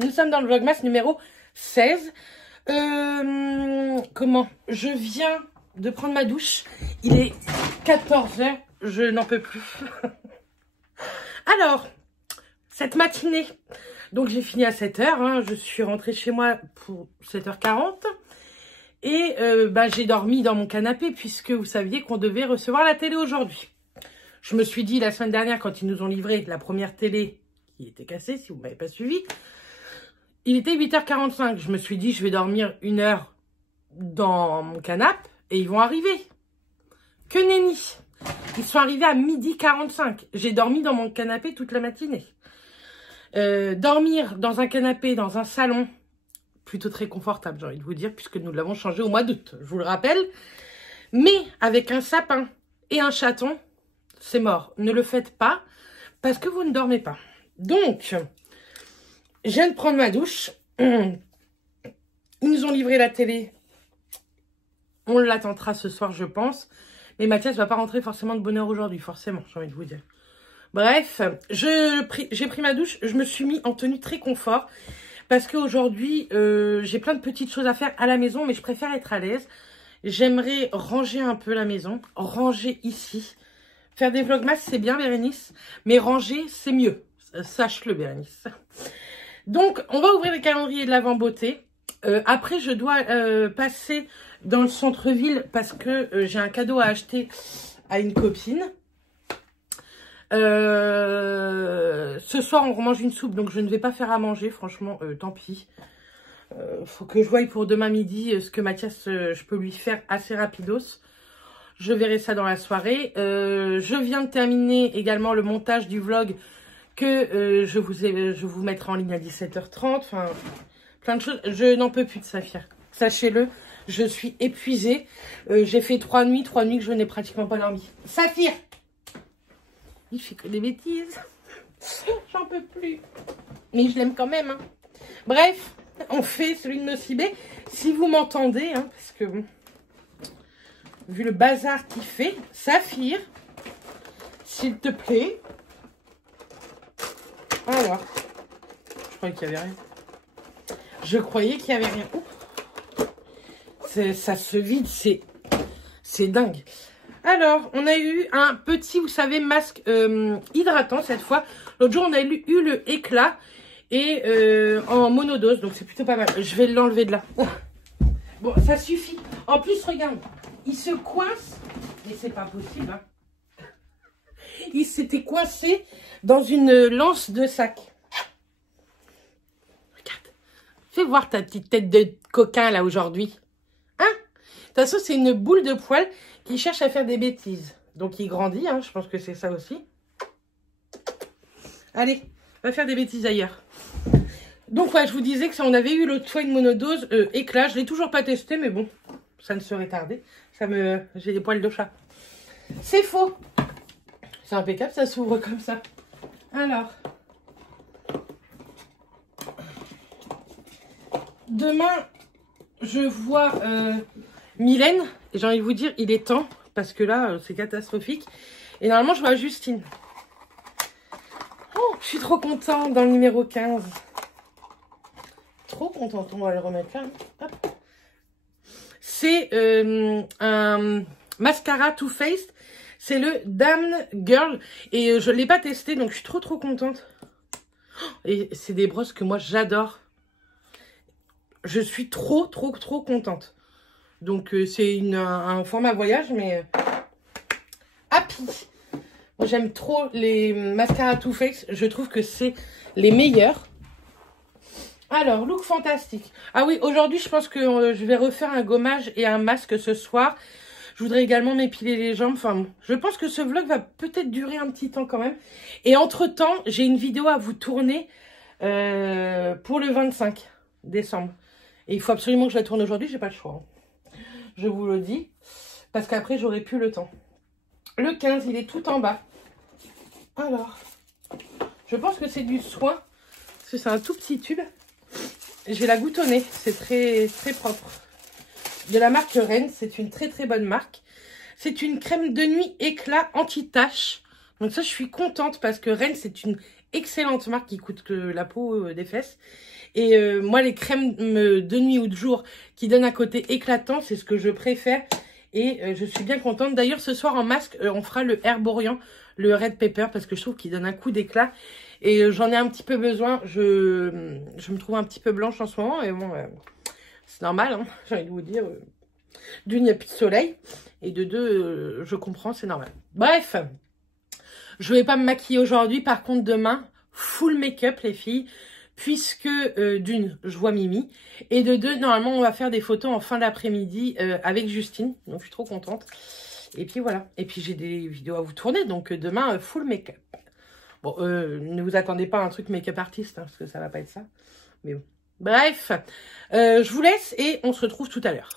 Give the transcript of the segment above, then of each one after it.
Nous sommes dans le Vlogmas numéro 16. Je viens de prendre ma douche. Il est 14 h, je n'en peux plus. Alors, cette matinée, donc j'ai fini à 7 h, hein, je suis rentrée chez moi pour 7h40. Et j'ai dormi dans mon canapé puisque vous saviez qu'on devait recevoir la télé aujourd'hui. Je me suis dit la semaine dernière, quand ils nous ont livré la première télé qui était cassée, si vous ne m'avez pas suivi, il était 8h45. Je me suis dit, je vais dormir 1 heure dans mon canapé et ils vont arriver. Que nenni. Ils sont arrivés à 12h45. J'ai dormi dans mon canapé toute la matinée. Dormir dans un canapé, dans un salon, plutôt très confortable, j'ai envie de vous dire, puisque nous l'avons changé au mois d'août, je vous le rappelle. Mais avec un sapin et un chaton, c'est mort. Ne le faites pas parce que vous ne dormez pas. Donc, je viens de prendre ma douche. Ils nous ont livré la télé. On l'attendra ce soir, je pense. Mais Mathias ne va pas rentrer forcément de bonne heure aujourd'hui, forcément, j'ai envie de vous dire. Bref, j'ai pris ma douche. Je me suis mis en tenue très confort. Parce qu'aujourd'hui, j'ai plein de petites choses à faire à la maison. Mais je préfère être à l'aise. J'aimerais ranger un peu la maison. Ranger ici. Faire des vlogmas, c'est bien, Bérénice. Mais ranger, c'est mieux. Sache-le, Bérénice. Donc, on va ouvrir le calendrier de l'Avent beauté. Après, je dois passer dans le centre-ville parce que j'ai un cadeau à acheter à une copine. Ce soir, on mange une soupe, donc je ne vais pas faire à manger. Franchement, tant pis. Faut que je voie pour demain midi ce que Mathias, je peux lui faire assez rapidos. Je verrai ça dans la soirée. Je viens de terminer également le montage du vlog que je vous mettrai en ligne à 17h30. Enfin, plein de choses. Je n'en peux plus de Saphir. Sachez-le, je suis épuisée. J'ai fait 3 nuits que je n'ai pratiquement pas dormi. Saphir! Il fait que des bêtises. J'en peux plus. Mais je l'aime quand même. Hein. Bref, on fait celui de Nocibé. Si vous m'entendez, hein, parce que... vu le bazar qu'il fait, Saphir, s'il te plaît. Alors, je croyais qu'il n'y avait rien. Je croyais qu'il n'y avait rien. Ça se vide, c'est dingue. Alors, on a eu un petit, vous savez, masque hydratant cette fois. L'autre jour, on a eu le éclat et en monodose, donc c'est plutôt pas mal. Je vais l'enlever de là. Bon, ça suffit. En plus, regarde. Il se coince, mais c'est pas possible. Hein. Il s'était coincé dans une lance de sac. Regarde. Fais voir ta petite tête de coquin là aujourd'hui. Hein? De toute façon, c'est une boule de poil qui cherche à faire des bêtises. Donc il grandit, hein, je pense que c'est ça aussi. Allez, va faire des bêtises ailleurs. Donc ouais, je vous disais que ça, on avait eu l'autre fois une monodose éclat. Je l'ai toujours pas testé, mais bon, ça ne serait tardé. J'ai des poils de chat. C'est faux. C'est impeccable, ça s'ouvre comme ça. Alors. Demain, je vois Mylène. Et j'ai envie de vous dire, il est temps. Parce que là, c'est catastrophique. Et normalement, je vois Justine. Oh, je suis trop contente dans le numéro 15. Trop contente. On va le remettre là. Hop. C'est un mascara Too Faced. C'est le Damn Girl. Et je ne l'ai pas testé, donc je suis trop contente. Et c'est des brosses que moi j'adore. Je suis trop contente. Donc c'est un format voyage, mais happy. Moi j'aime trop les mascaras Too Faced. Je trouve que c'est les meilleurs. Alors, look fantastique. Ah oui, aujourd'hui, je pense que je vais refaire un gommage et un masque ce soir. Je voudrais également m'épiler les jambes. Enfin, je pense que ce vlog va peut-être durer un petit temps quand même. Et entre-temps, j'ai une vidéo à vous tourner pour le 25 décembre. Et il faut absolument que je la tourne aujourd'hui. J'ai pas le choix. Hein. Je vous le dis. Parce qu'après, j'aurai plus le temps. Le 15, il est tout en bas. Alors, je pense que c'est du soin. Parce que c'est un tout petit tube. Je vais la goutonner, c'est très propre. De la marque Rennes, c'est une très bonne marque. C'est une crème de nuit éclat anti-tache. Donc ça, je suis contente parce que Rennes, c'est une excellente marque qui coûte que la peau des fesses. Et moi, les crèmes de nuit ou de jour qui donnent un côté éclatant, c'est ce que je préfère. Et je suis bien contente. D'ailleurs, ce soir en masque, on fera le Herborian, le Red Pepper, parce que je trouve qu'il donne un coup d'éclat. Et j'en ai un petit peu besoin. Je me trouve un petit peu blanche en ce moment. Et bon, c'est normal, hein, j'ai envie de vous dire. D'une, il n'y a plus de soleil. Et de deux, je comprends, c'est normal. Bref, je ne vais pas me maquiller aujourd'hui. Par contre, demain, full make-up, les filles. Puisque, d'une, je vois Mimi. Et de deux, normalement, on va faire des photos en fin d'après-midi avec Justine. Donc, je suis trop contente. Et puis, voilà. Et puis, j'ai des vidéos à vous tourner. Donc, demain, full make-up. Bon, ne vous attendez pas à un truc make-up artiste, hein, parce que ça va pas être ça. Mais bon. Bref, je vous laisse et on se retrouve tout à l'heure.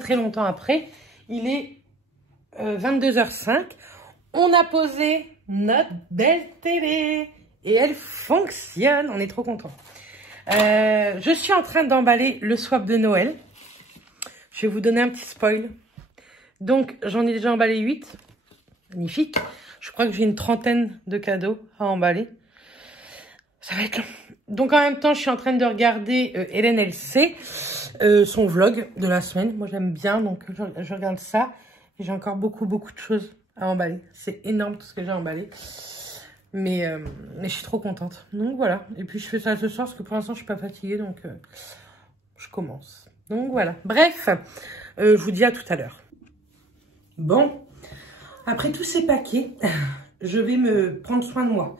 Très longtemps après, il est 22h05. On a posé notre belle télé et elle fonctionne. On est trop contents. Je suis en train d'emballer le swap de Noël. Je vais vous donner un petit spoil. Donc, j'en ai déjà emballé 8. Magnifique. Je crois que j'ai une trentaine de cadeaux à emballer. Ça va être long. Donc, en même temps, je suis en train de regarder Hélène LC, son vlog de la semaine. Moi, j'aime bien, donc je regarde ça. Et j'ai encore beaucoup de choses à emballer. C'est énorme tout ce que j'ai emballé. Mais je suis trop contente. Donc, voilà. Et puis, je fais ça ce soir parce que pour l'instant, je suis pas fatiguée. Donc, je commence. Donc, voilà. Bref, je vous dis à tout à l'heure. Bon, après tous ces paquets, je vais me prendre soin de moi.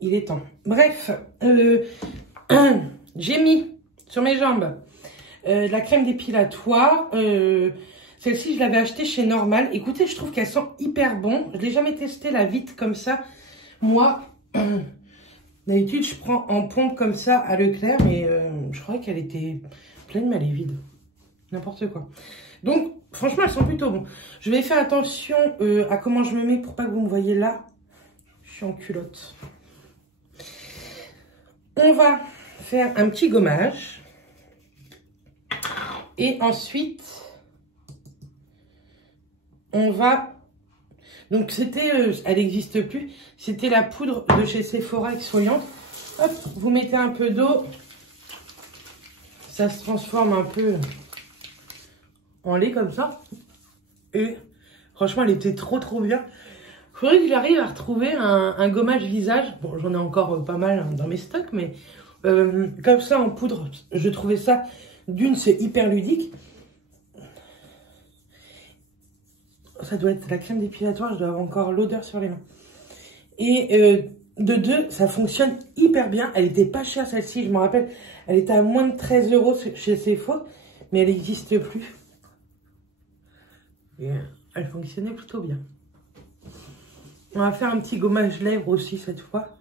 Il est temps. Bref, j'ai mis sur mes jambes de la crème dépilatoire. Celle-ci, je l'avais achetée chez Normal. Écoutez, je trouve qu'elle sent hyper bon. Je ne l'ai jamais testée, la vite comme ça. Moi, d'habitude, je prends en pompe comme ça à Leclerc. Mais je croyais qu'elle était pleine, mais elle est vide. N'importe quoi. Donc, franchement, elles sont plutôt bon. Je vais faire attention à comment je me mets pour pas que vous me voyez là. Je suis en culotte. On va faire un petit gommage. Et ensuite, on va... Donc, c'était... elle n'existe plus. C'était la poudre de chez Sephora exfoliante. Hop, vous mettez un peu d'eau. Ça se transforme un peu en lait comme ça. Et franchement, elle était trop bien. Il faudrait que j'arrive à retrouver un gommage visage. Bon, j'en ai encore pas mal dans mes stocks, mais comme ça en poudre, je trouvais ça, d'une, c'est hyper ludique. Ça doit être la crème dépilatoire, je dois avoir encore l'odeur sur les mains. Et de deux, ça fonctionne hyper bien. Elle était pas chère celle-ci, je me rappelle. Elle était à moins de 13 € chez Sephora, mais elle n'existe plus. Et elle fonctionnait plutôt bien. On va faire un petit gommage lèvres aussi cette fois.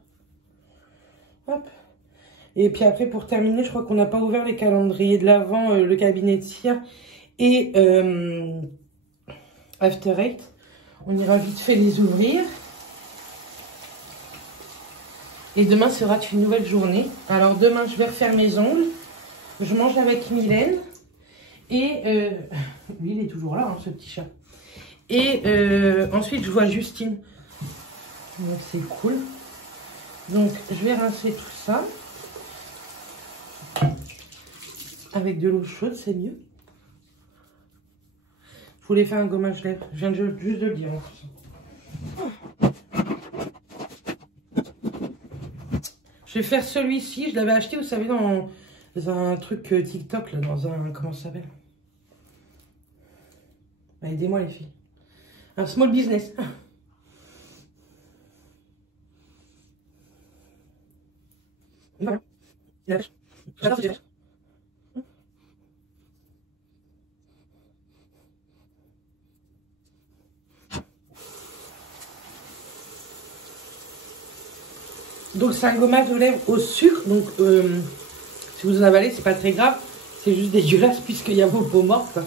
Hop. Et puis après, pour terminer, je crois qu'on n'a pas ouvert les calendriers de l'Avent, le cabinet de cire et After Eight. On ira vite fait les ouvrir. Et demain sera une nouvelle journée. Alors demain, je vais refaire mes ongles. Je mange avec Mylène. Et lui, il est toujours là, hein, ce petit chat. Et ensuite, je vois Justine. Donc c'est cool. Donc je vais rincer tout ça. Avec de l'eau chaude, c'est mieux. Je voulais faire un gommage lèvres. Je viens juste de le dire. Je vais faire celui-ci. Je l'avais acheté, vous savez, dans un truc TikTok, là, dans un... Comment ça s'appelle? Aidez-moi les filles. Un small business. Voilà. J'adore ce. Donc c'est un gommage de lèvres au sucre. Donc si vous en avalez, c'est pas très grave. C'est juste dégueulasse puisqu'il y a vos peaux mortes, quoi.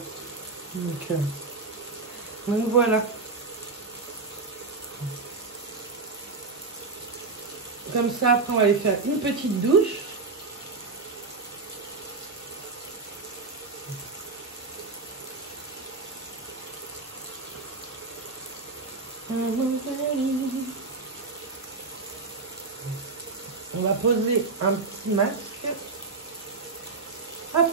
Donc voilà. Comme ça, après on va aller faire une petite douche. On va poser un petit masque. Hop.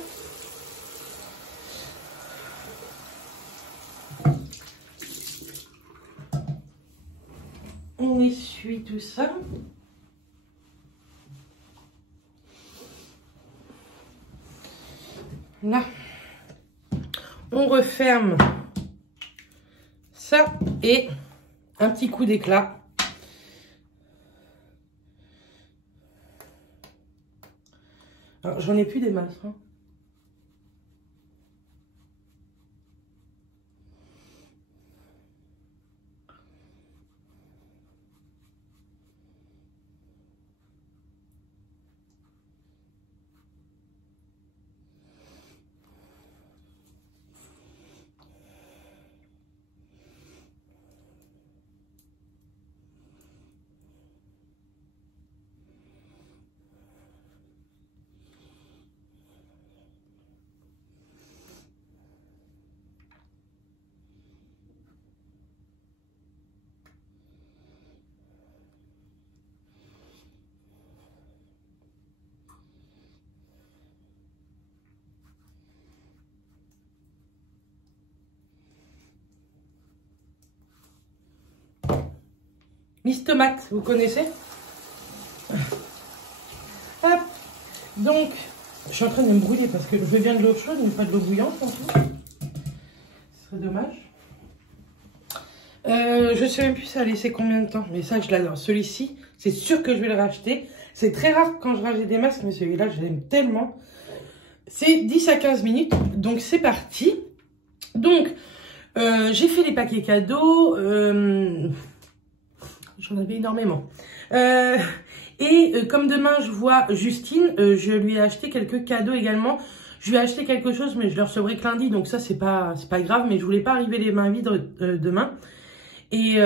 On essuie tout ça. Là. On referme ça et un petit coup d'éclat. Alors, j'en ai plus des masses. Hein. Miss Tomate, vous connaissez? Hop. Donc, je suis en train de me brûler parce que je veux bien de l'eau chaude, mais pas de l'eau bouillante en tout. Ce serait dommage. Je sais même plus ça a laissé combien de temps, mais ça je l'adore. Celui-ci, c'est sûr que je vais le racheter. C'est très rare quand je rachète des masques, mais celui-là, je l'aime tellement. C'est 10 à 15 minutes, donc c'est parti. Donc, j'ai fait les paquets cadeaux. J'en avais énormément. Comme demain, je vois Justine, je lui ai acheté quelques cadeaux également. Je lui ai acheté quelque chose, mais je le recevrai que lundi, donc ça, c'est pas grave. Mais je voulais pas arriver les mains vides demain. Et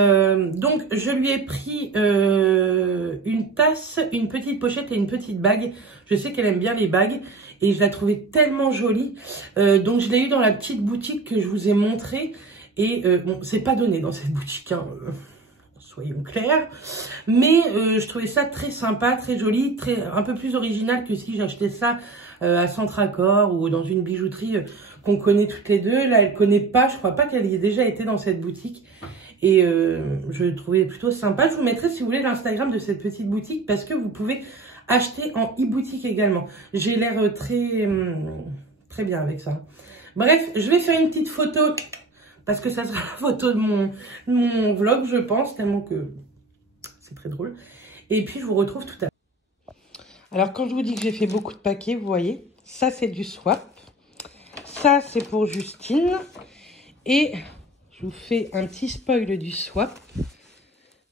donc, je lui ai pris une tasse, une petite pochette et une petite bague. Je sais qu'elle aime bien les bagues. Et je la trouvais tellement jolie. Donc, je l'ai eu dans la petite boutique que je vous ai montrée. Et bon, c'est pas donné dans cette boutique, hein, soyons clairs. Mais je trouvais ça très sympa, très joli, un peu plus original que si j'achetais ça à Centracor ou dans une bijouterie qu'on connaît toutes les deux. Là, elle connaît pas, je crois pas qu'elle y ait déjà été dans cette boutique. Et je le trouvais plutôt sympa. Je vous mettrai, si vous voulez, l'Instagram de cette petite boutique parce que vous pouvez acheter en e-boutique également. J'ai l'air très bien avec ça. Bref, je vais faire une petite photo parce que ça sera la photo de mon vlog, je pense, tellement que c'est très drôle. Et puis, je vous retrouve tout à l'heure. Alors, quand je vous dis que j'ai fait beaucoup de paquets, vous voyez, ça, c'est du swap. Ça, c'est pour Justine. Et je vous fais un petit spoil du swap.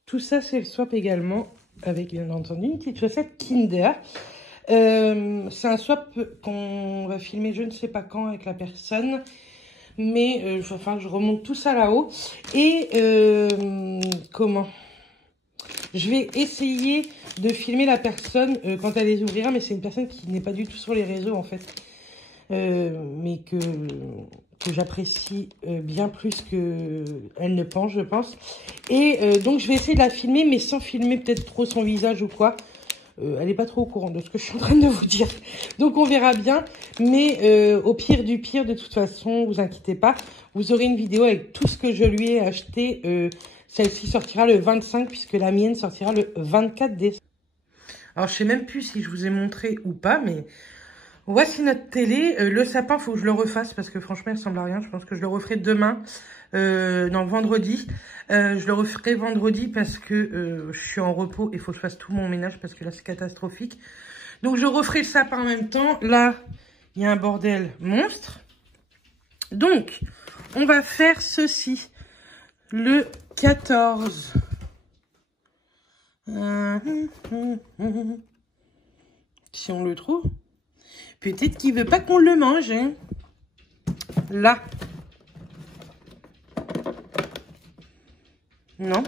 Tout ça, c'est le swap également, avec bien entendu une petite chaussette Kinder. C'est un swap qu'on va filmer je ne sais pas quand avec la personne. Mais enfin, je remonte tout ça là-haut. Et comment? Je vais essayer de filmer la personne quand elle les ouvrira, mais c'est une personne qui n'est pas du tout sur les réseaux en fait. Mais que j'apprécie bien plus qu'elle ne pense, je pense. Et donc, je vais essayer de la filmer, mais sans filmer peut-être trop son visage ou quoi. Elle n'est pas trop au courant de ce que je suis en train de vous dire. Donc, on verra bien. Mais au pire du pire, de toute façon, vous inquiétez pas. Vous aurez une vidéo avec tout ce que je lui ai acheté. Celle-ci sortira le 25, puisque la mienne sortira le 24 décembre. Alors, je sais même plus si je vous ai montré ou pas, mais... Voici notre télé. Le sapin, il faut que je le refasse parce que franchement, il ressemble à rien. Je pense que je le referai demain, non, vendredi. Je le referai vendredi parce que je suis en repos et il faut que je fasse tout mon ménage parce que là, c'est catastrophique. Donc, je referai le sapin en même temps. Là, il y a un bordel monstre. Donc, on va faire ceci. Le 14. Si on le trouve. Peut-être qu'il veut pas qu'on le mange, hein. Là. Non.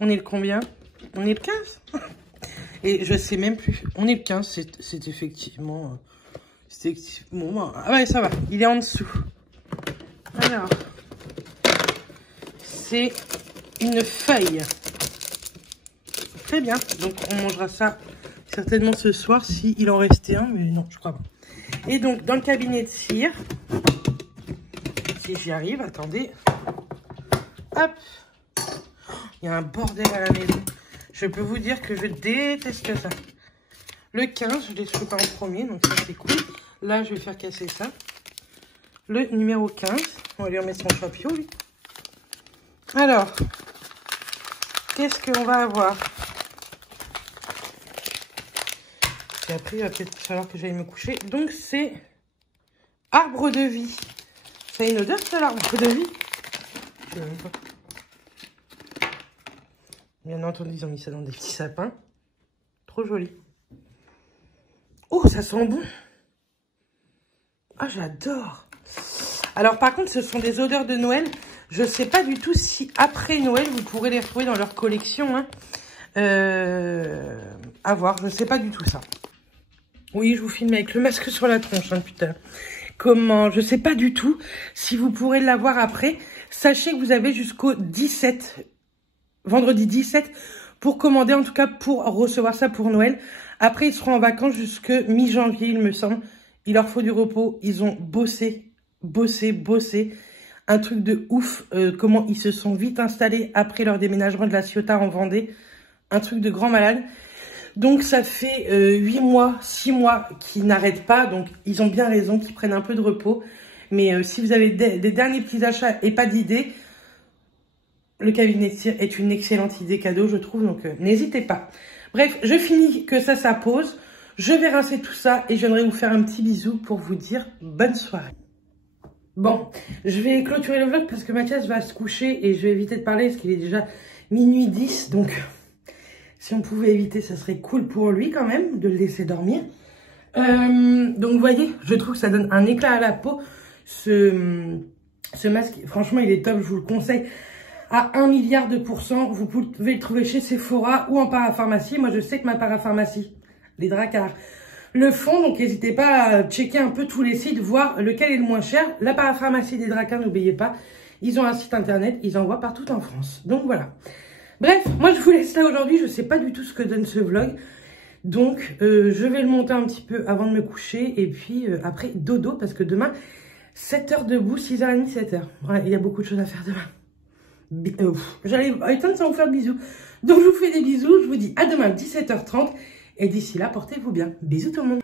On est le combien? On est le 15. Et je sais même plus. On est le 15, c'est effectivement... C'est effectivement... Ah ouais, ça va. Il est en dessous. Alors. C'est une feuille. Très bien. Donc, on mangera ça... certainement ce soir, s'il en restait un, mais non, je crois pas. Et donc, dans le cabinet de cire, si j'y arrive, attendez. Hop. Il y a un bordel à la maison. Je peux vous dire que je déteste ça. Le 15, je l'ai chopé en premier, donc ça c'est cool. Là, je vais faire casser ça. Le numéro 15. On va lui remettre son chapeau, lui. Alors, qu'est-ce qu'on va avoir ? Et après, il va peut-être falloir que j'aille me coucher. Donc, c'est arbre de vie. Ça a une odeur, ça, l'arbre de vie? Je sais même pas. Bien entendu, ils ont mis ça dans des petits sapins. Trop joli. Oh, ça sent bon. Ah, j'adore. Alors, par contre, ce sont des odeurs de Noël. Je ne sais pas du tout si, après Noël, vous pourrez les retrouver dans leur collection. Hein. À voir, je ne sais pas du tout ça. Oui, je vous filme avec le masque sur la tronche, hein, putain. Comment? Je sais pas du tout si vous pourrez l'avoir après. Sachez que vous avez jusqu'au 17, vendredi 17, pour commander, en tout cas pour recevoir ça pour Noël. Après, ils seront en vacances jusque mi-janvier, il me semble. Il leur faut du repos. Ils ont bossé. Un truc de ouf. Comment ils se sont vite installés après leur déménagement de la Ciotat en Vendée. Un truc de grand malade. Donc, ça fait 8 mois, 6 mois qu'ils n'arrêtent pas. Donc, ils ont bien raison qu'ils prennent un peu de repos. Mais si vous avez des derniers petits achats et pas d'idées, le cabinet de cire est une excellente idée cadeau, je trouve. Donc, n'hésitez pas. Bref, je finis que ça pose. Je vais rincer tout ça et j'aimerais vous faire un petit bisou pour vous dire bonne soirée. Bon, je vais clôturer le vlog parce que Mathias va se coucher et je vais éviter de parler parce qu'il est déjà minuit 10. Donc... si on pouvait éviter, ça serait cool pour lui quand même, de le laisser dormir. Donc, vous voyez, je trouve que ça donne un éclat à la peau. Ce masque, franchement, il est top, je vous le conseille. À 1 milliard de %, vous pouvez le trouver chez Sephora ou en parapharmacie. Moi, je sais que ma parapharmacie, les Drakkar, le font. Donc, n'hésitez pas à checker un peu tous les sites, voir lequel est le moins cher. La parapharmacie des Drakkar, n'oubliez pas, ils ont un site internet, ils envoient partout en France. Donc, voilà. Bref, moi je vous laisse là aujourd'hui, je sais pas du tout ce que donne ce vlog. Donc, je vais le monter un petit peu avant de me coucher. Et puis, après, dodo, parce que demain, 7h debout, 6h30, 7h. Ouais, il y a beaucoup de choses à faire demain. J'allais éteindre sans vous faire de bisous. Donc, je vous fais des bisous, je vous dis à demain, 17h30. Et d'ici là, portez-vous bien. Bisous tout le monde.